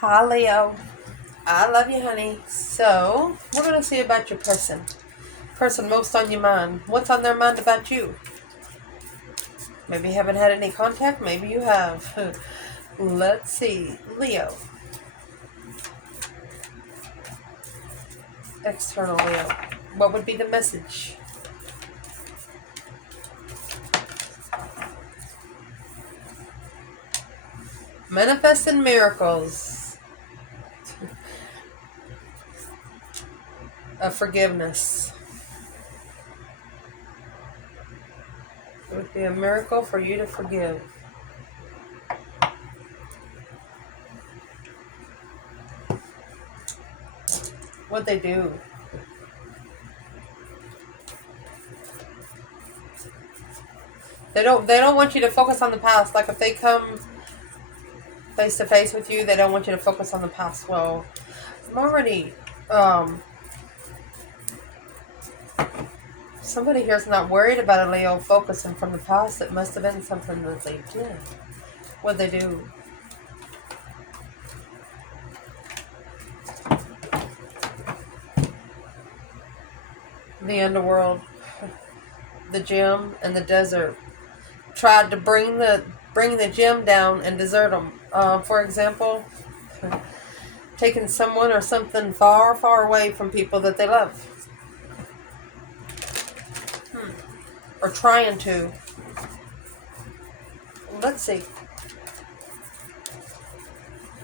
Hi, Leo. I love you, honey. So, we're going to see about your person. Person most on your mind. What's on their mind about you? Maybe you haven't had any contact. Maybe you have. Let's see. Leo. External Leo. What would be the message? Manifesting miracles of forgiveness. It would be a miracle for you to forgive. What they do. They don't want you to focus on the past. Like if they come face to face with you, they don't want you to focus on the past. Well, I'm already somebody here's not worried about a Leo focusing from the past. It must have been something that they did. What they do. The underworld, the gym, and the desert tried to bring the gym down and desert them. For example, taking someone or something far, far away from people that they love. Or trying to. Let's see.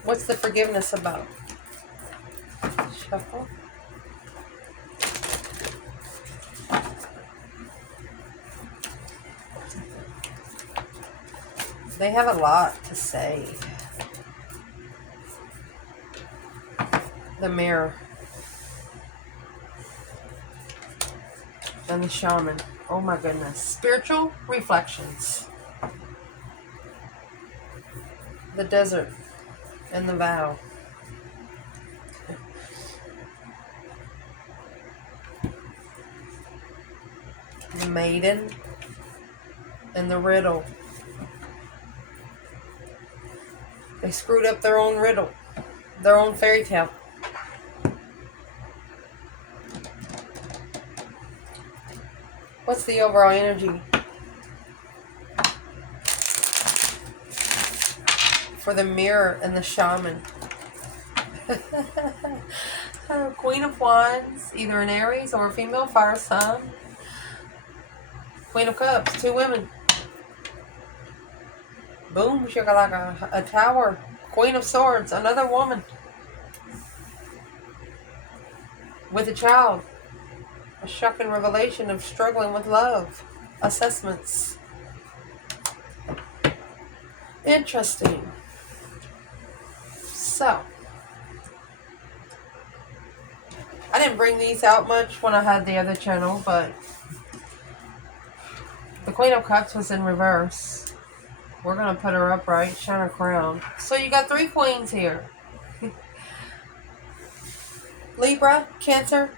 What's the forgiveness about? Shuffle. They have a lot to say. The mirror. And the shaman. Oh my goodness. Spiritual reflections. The desert. And the vow. The maiden. And the riddle. They screwed up their own riddle. Their own fairy tale. What's the overall energy for the mirror and the shaman? Queen of Wands, either an Aries or a female fire sign. Queen of Cups, two women. Boom, shakalaka, a tower. Queen of Swords, another woman. With a child. A shocking revelation of struggling with love. Assessments. Interesting. So, I didn't bring these out much when I had the other channel, but the Queen of Cups was in reverse. We're going to put her upright, shine her crown. So you got three queens here. Libra, Cancer,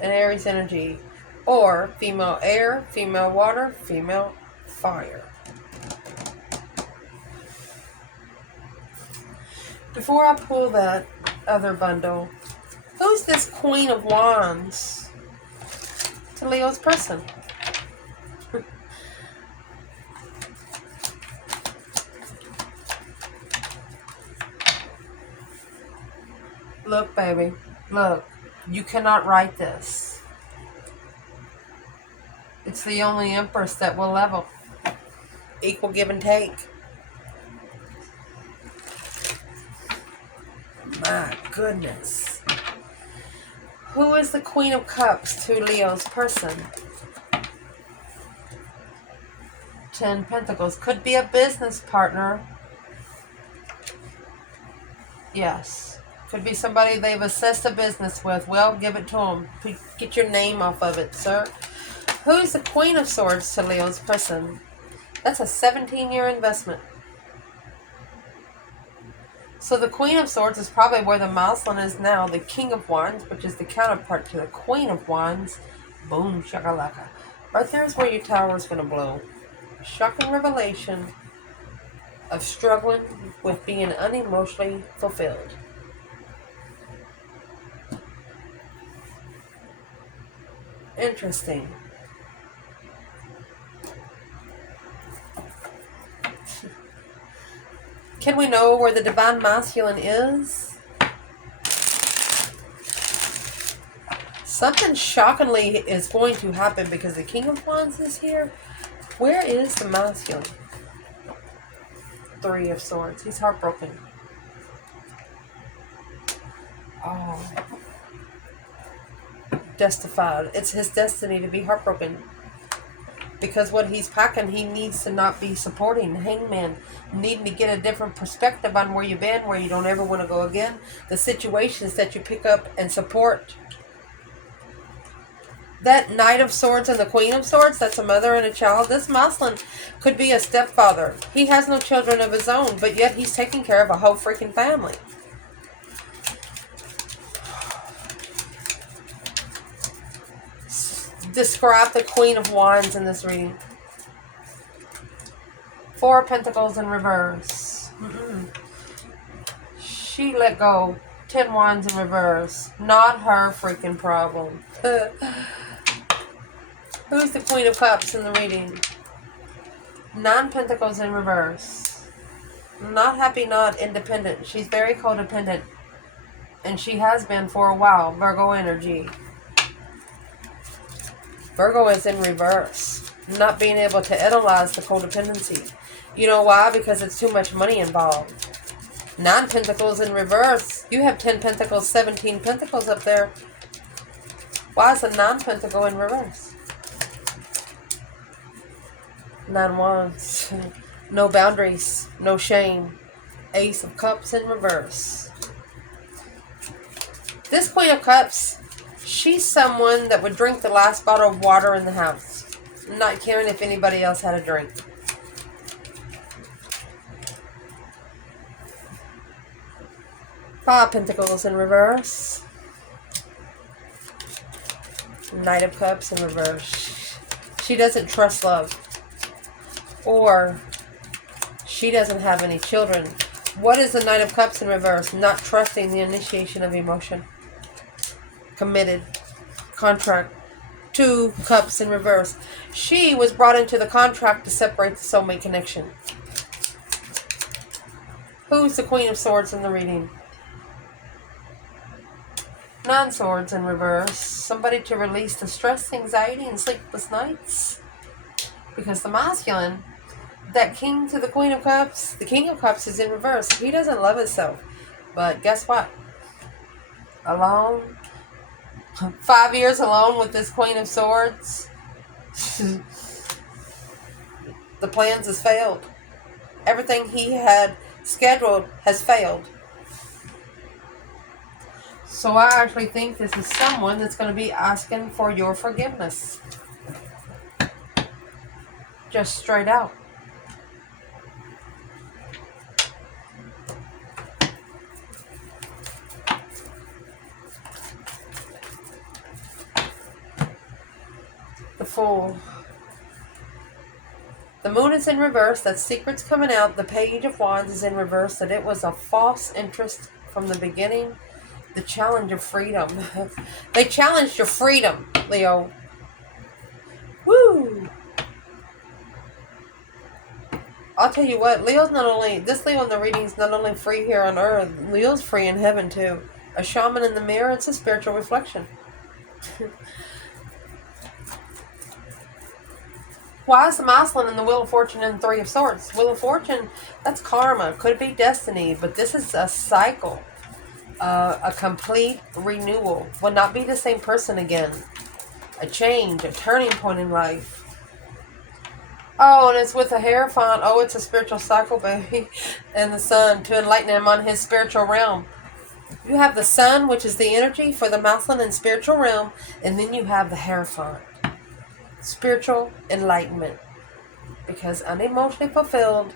and Aries energy. Or female air, female water, female fire. Before I pull that other bundle, who's this Queen of Wands to Leo's person? Look, baby. Look. You cannot write this. It's the only Empress that will level. Equal give and take. My goodness. Who is the Queen of Cups to Leo's person? 10 Pentacles. Could be a business partner. Yes. Could be somebody they've assessed a business with. Well, give it to them. Get your name off of it, sir. Who's the Queen of Swords to Leo's person? That's a 17-year investment. So the Queen of Swords is probably where the milestone is now. The King of Wands, which is the counterpart to the Queen of Wands. Boom, shakalaka. Right there is where your tower is going to blow. Shocking revelation. of struggling with being unemotionally fulfilled. Interesting. Can we know where the divine masculine is? Something shockingly is going to happen because the King of Wands is here. Where is the masculine? Three of Swords. He's heartbroken. Oh. Destified. It's his destiny to be heartbroken. Because what he's packing, he needs to not be supporting. Hangman, needing to get a different perspective on where you've been, where you don't ever want to go again. The situations that you pick up and support. That Knight of Swords and the Queen of Swords, that's a mother and a child. This masculine could be a stepfather. He has no children of his own, but yet he's taking care of a whole freaking family. Describe the Queen of Wands in this reading. Four of Pentacles in reverse. She let go. 10 Wands in reverse. Not her freaking problem. Who's the Queen of Cups in the reading? 9 Pentacles in reverse. Not happy, not independent. She's very codependent. And she has been for a while. Virgo energy. Virgo is in reverse. Not being able to analyze the codependency. You know why? Because it's too much money involved. 9 Pentacles in reverse. You have 10 Pentacles, 17 Pentacles up there. Why is a 9 Pentacle in reverse? 9 Wands. No boundaries. No shame. Ace of Cups in reverse. This Queen of Cups, she's someone that would drink the last bottle of water in the house, not caring if anybody else had a drink. Five Pentacles in reverse. Knight of Cups in reverse. She doesn't trust love. Or she doesn't have any children. What is the Knight of Cups in reverse? Not trusting the initiation of emotion. Committed. Contract. 2 Cups in reverse. She was brought into the contract to separate the soulmate connection. Who's the Queen of Swords in the reading? 9 Swords in reverse. Somebody to release the stress, anxiety, and sleepless nights. Because the masculine, that King to the Queen of Cups, the King of Cups is in reverse. He doesn't love himself. But guess what? Alone. 5 years alone with this Queen of Swords. The plans has failed. Everything he had scheduled has failed. So I actually think this is someone that's going to be asking for your forgiveness. Just straight out. The Fool. The Moon is in reverse. That secret's coming out. The Page of Wands is in reverse. That it was a false interest from the beginning. The challenge of freedom. They challenged your freedom, Leo. Woo! I'll tell you what, Leo's not only, this Leo in the reading is not only free here on earth, Leo's free in heaven too. A shaman in the mirror, it's a spiritual reflection. Why is the masculine in the Wheel of Fortune and 3 of Swords? Wheel of Fortune, that's karma. Could be destiny, but this is a cycle. A complete renewal. Will not be the same person again. A change, a turning point in life. Oh, and it's with a Hierophant. Oh, it's a spiritual cycle, baby. And the Sun to enlighten him on his spiritual realm. You have the Sun, which is the energy for the masculine and spiritual realm. And then you have the Hierophant. Spiritual enlightenment. Because unemotionally fulfilled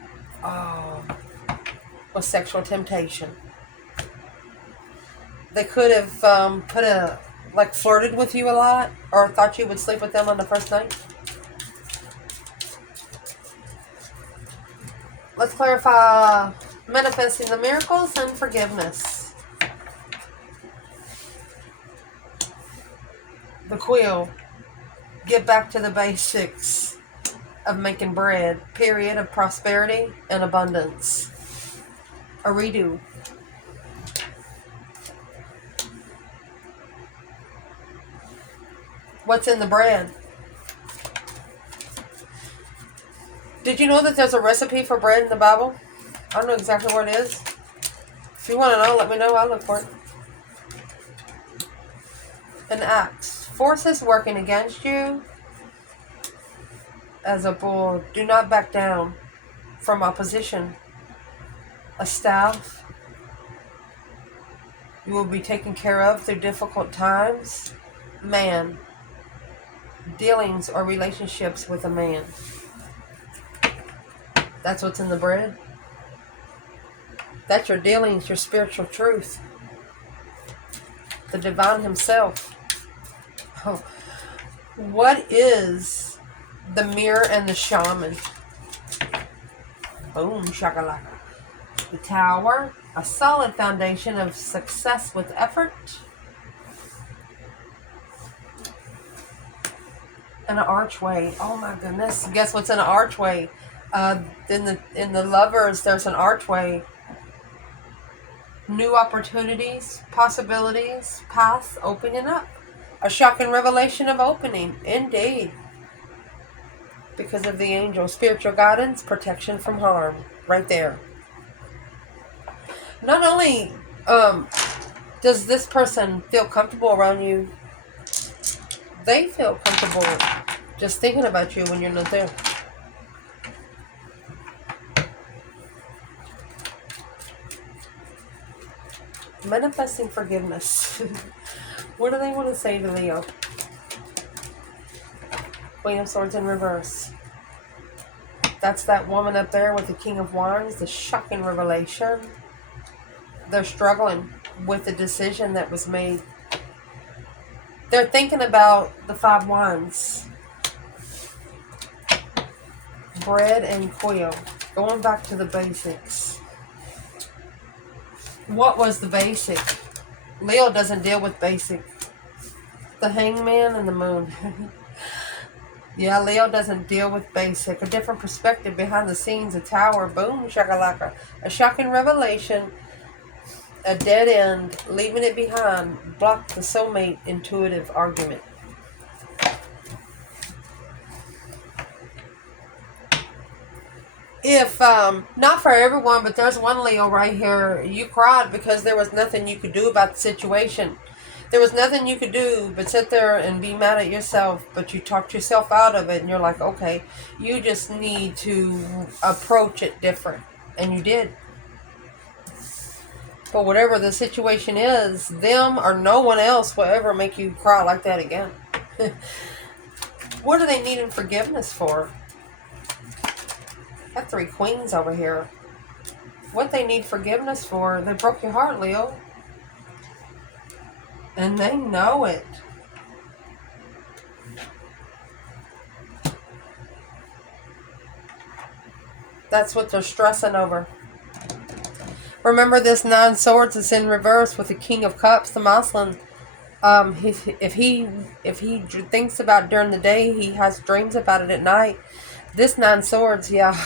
was sexual temptation. They could have flirted with you a lot, or thought you would sleep with them on the first night. Let's clarify manifesting the miracles and forgiveness. The quill. Get back to the basics of making bread. Period of prosperity and abundance. A redo. What's in the bread? Did you know that there's a recipe for bread in the Bible? I don't know exactly what it is. If you want to know, let me know. I'll look for it. An axe. Forces working against you as a bull. Do not back down from opposition. A staff. You will be taken care of through difficult times. Man. Dealings or relationships with a man. That's what's in the bread. That's your dealings, your spiritual truth. The divine himself. Oh. What is the mirror and the shaman? Boom, shakalaka. The tower, a solid foundation of success with effort. And an archway. Oh my goodness. Guess what's in an archway? In the lovers, there's an archway. New opportunities, possibilities, paths opening up. A shocking revelation of opening. Indeed. Because of the angel. Spiritual guidance, protection from harm. Right there. Not only does this person feel comfortable around you, they feel comfortable just thinking about you when you're not there. Manifesting forgiveness. What do they want to say to Leo? Queen of Swords in reverse. That's that woman up there with the King of Wands. The shocking revelation. They're struggling with the decision that was made. They're thinking about the 5 wands. Bread and quill. Going back to the basics. What was the basic? Leo doesn't deal with basic. The hangman and the moon. Yeah, Leo doesn't deal with basic. A different perspective behind the scenes. A tower. Boom, shakalaka. A shocking revelation. A dead end. Leaving it behind. Block the soulmate intuitive argument. If, not for everyone, but there's one Leo right here. You cried because there was nothing you could do about the situation. There was nothing you could do but sit there and be mad at yourself, but you talked yourself out of it, and you're like, okay, you just need to approach it different. And you did. But whatever the situation is, them or no one else will ever make you cry like that again. What are they needing forgiveness for? Got 3 queens over here. What they need forgiveness for? They broke your heart, Leo. And they know it. That's what they're stressing over. Remember this 9 swords is in reverse with the King of Cups, the Moslem. If he thinks about it during the day, he has dreams about it at night. This 9 swords, yeah.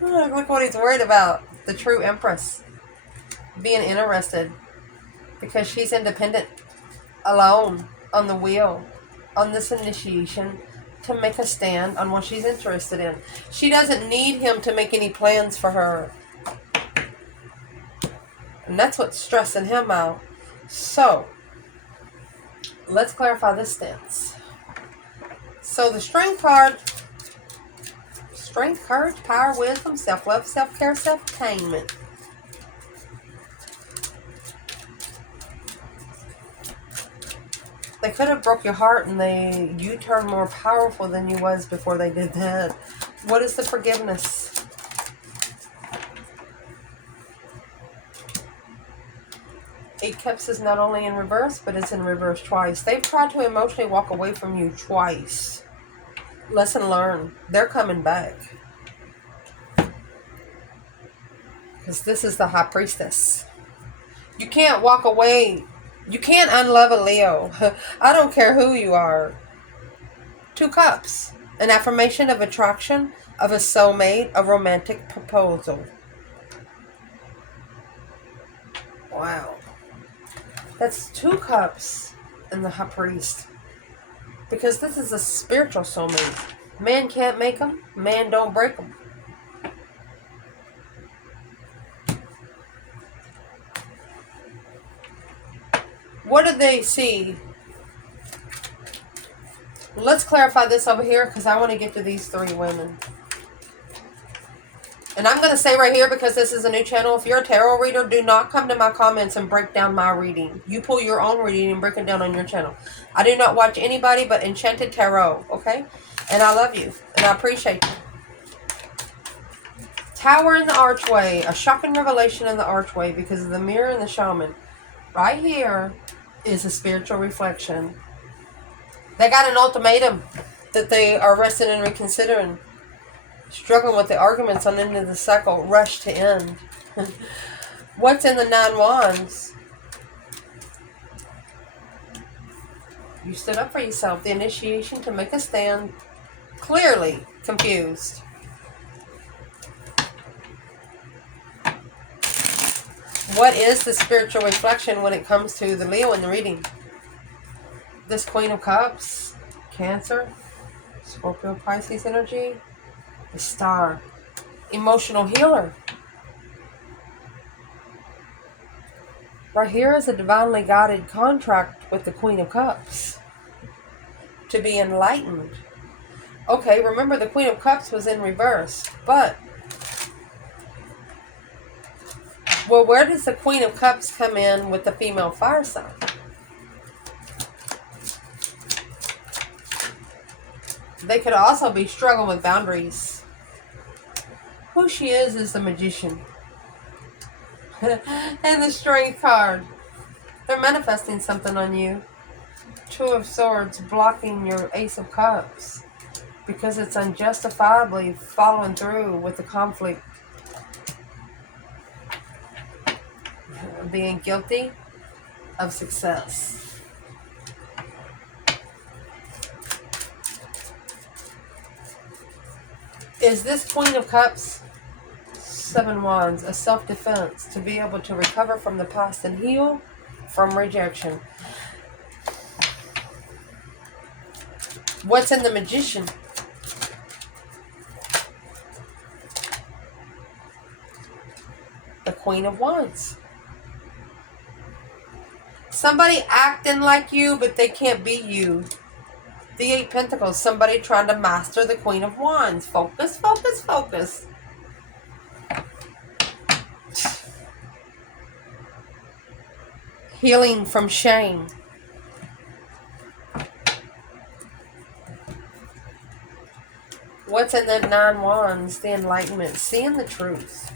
Look what he's worried about. The true Empress. Being interested. Because she's independent. Alone. On the wheel. On this initiation. To make a stand on what she's interested in. She doesn't need him to make any plans for her. And that's what's stressing him out. So, let's clarify this stance. So the strength card, courage, power, wisdom, self-love, self-care, self-attainment. They could have broke your heart and you turned more powerful than you was before they did that. What is the forgiveness? Eight Cups is not only in reverse, but it's in reverse twice. They've tried to emotionally walk away from you twice. Lesson learned. They're coming back. Because this is the High Priestess. You can't walk away. You can't unlove a Leo. I don't care who you are. 2 Cups. An affirmation of attraction, of a soulmate, a romantic proposal. Wow. That's 2 Cups in the High Priest. Because this is a spiritual soulmate. Man can't make them. Man don't break them. What did they see? Let's clarify this over here because I want to get to these 3 women. And I'm going to say right here, because this is a new channel, if you're a tarot reader, do not come to my comments and break down my reading. You pull your own reading and break it down on your channel. I do not watch anybody but Enchanted Tarot, okay? And I love you. And I appreciate you. Tower in the archway. A shocking revelation in the archway because of the mirror and the shaman. Right here is a spiritual reflection. They got an ultimatum that they are resting and reconsidering. Struggling with the arguments on the end of the cycle. Rush to end. What's in the 9 Wands? You stood up for yourself. The initiation to make a stand. Clearly confused. What is the spiritual reflection when it comes to the Leo in the reading? This Queen of Cups. Cancer. Scorpio, Pisces energy. The Star. Emotional healer. Right here is a divinely guided contract with the Queen of Cups. To be enlightened. Okay, remember the Queen of Cups was in reverse. But, well, where does the Queen of Cups come in with the female fire sign? They could also be struggling with boundaries. Who she is the Magician. And the Strength card. They're manifesting something on you. 2 of Swords blocking your Ace of Cups. Because it's unjustifiably following through with the conflict. Being guilty of success. Is this Queen of Cups? 7 Wands, a self-defense to be able to recover from the past and heal from rejection. What's in the Magician? The Queen of Wands. Somebody acting like you, but they can't be you. The 8 Pentacles, somebody trying to master the Queen of Wands. Focus, focus, focus. Healing from shame. What's in the 9 Wands? The enlightenment. Seeing the truth.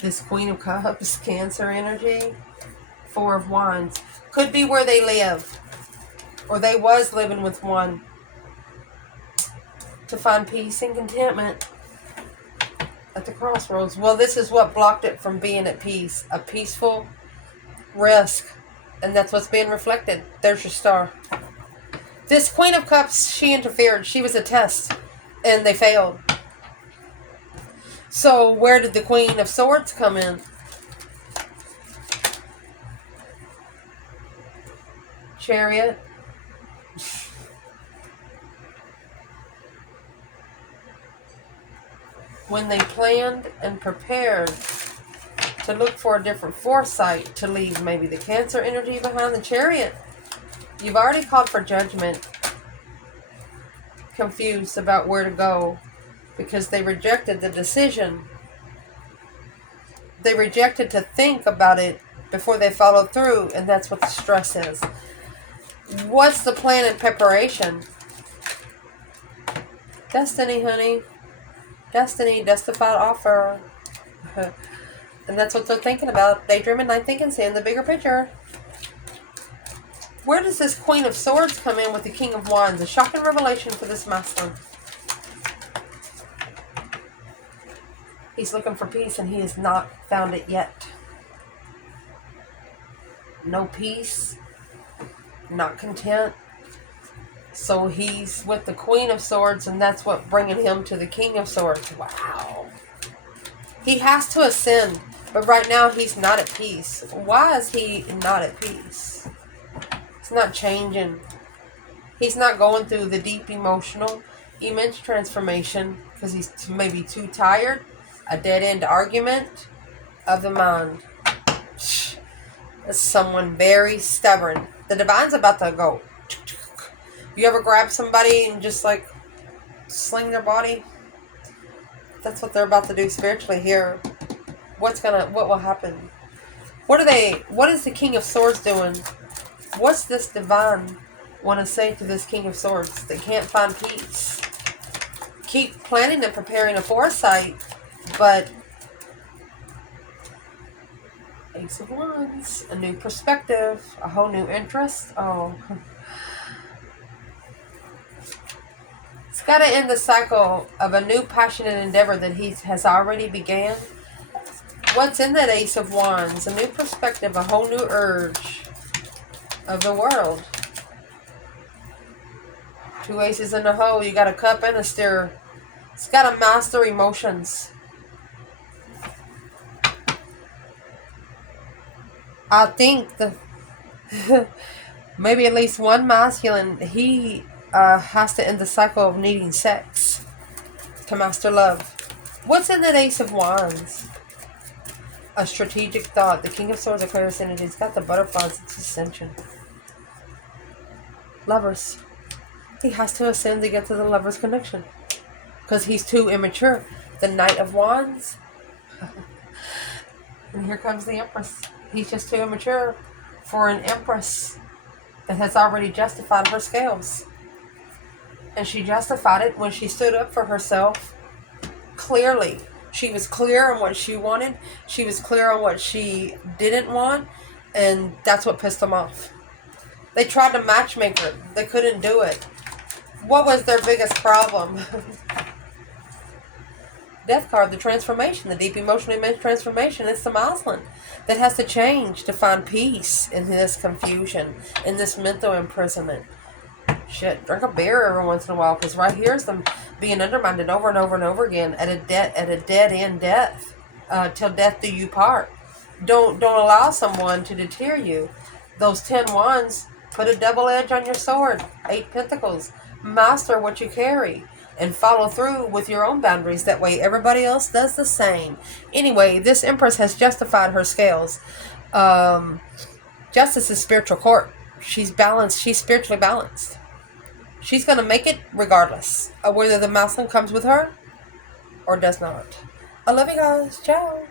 This Queen of Cups, Cancer energy. 4 of Wands. Could be where they live. Or they was living with one. To find peace and contentment. At the crossroads. Well, this is what blocked it from being at peace. A peaceful risk. And that's what's being reflected. There's your star. This Queen of Cups, she interfered. She was a test. And they failed. So where did the Queen of Swords come in? Chariot. When they planned and prepared to look for a different foresight to leave maybe the Cancer energy behind, the Chariot. You've already called for judgment. Confused about where to go because they rejected the decision. They rejected to think about it before they followed through, and that's what the stress is. What's the plan and preparation? Destiny, honey. Destiny, justified offer. And that's what they're thinking about. Daydreaming, night thinking, seeing the bigger picture. Where does this Queen of Swords come in with the King of Wands? A shocking revelation for this masculine. He's looking for peace and he has not found it yet. No peace, not content. So he's with the Queen of Swords, and that's what bringing him to the King of Swords. Wow. He has to ascend, but right now he's not at peace. Why is he not at peace? It's not changing. He's not going through the deep emotional, immense transformation because he's maybe too tired. A dead-end argument of the mind. That's someone very stubborn. The divine's about to go. You ever grab somebody and just like sling their body? That's what they're about to do spiritually here. What will happen? What is the King of Swords doing? What's this divine want to say to this King of Swords that can't find peace? Keep planning and preparing a foresight, but Ace of Wands, a new perspective, a whole new interest. Oh. It's got to end the cycle of a new passionate endeavor that he has already began. What's in that Ace of Wands? A new perspective, a whole new urge of the world. Two aces in a hole. You got a cup and a stirrer. It's got to master emotions. I think maybe at least one masculine, he has to end the cycle of needing sex to master love. What's in that Ace of Wands? A strategic thought. The King of Swords, Aquarius energy. It's got the butterflies. It's ascension. Lovers. He has to ascend to get to the lover's connection because he's too immature. The Knight of Wands. And here comes the Empress. He's just too immature for an Empress that has already justified her scales. And she justified it when she stood up for herself clearly. She was clear on what she wanted. She was clear on what she didn't want. And that's what pissed them off. They tried to matchmake her. They couldn't do it. What was their biggest problem? Death card, the transformation, the deep emotional immense transformation. It's the masculine that has to change to find peace in this confusion, in this mental imprisonment. Shit, drink a beer every once in a while, because right here's them being undermined over and over and over again at a dead end death, till death do you part. Don't allow someone to deter you. Those 10 wands, put a double edge on your sword. 8 pentacles, master what you carry. And follow through with your own boundaries. That way everybody else does the same. Anyway, this Empress has justified her scales. Justice is spiritual court. She's balanced. She's spiritually balanced. She's going to make it regardless of whether the masculine comes with her or does not. I love you guys. Ciao.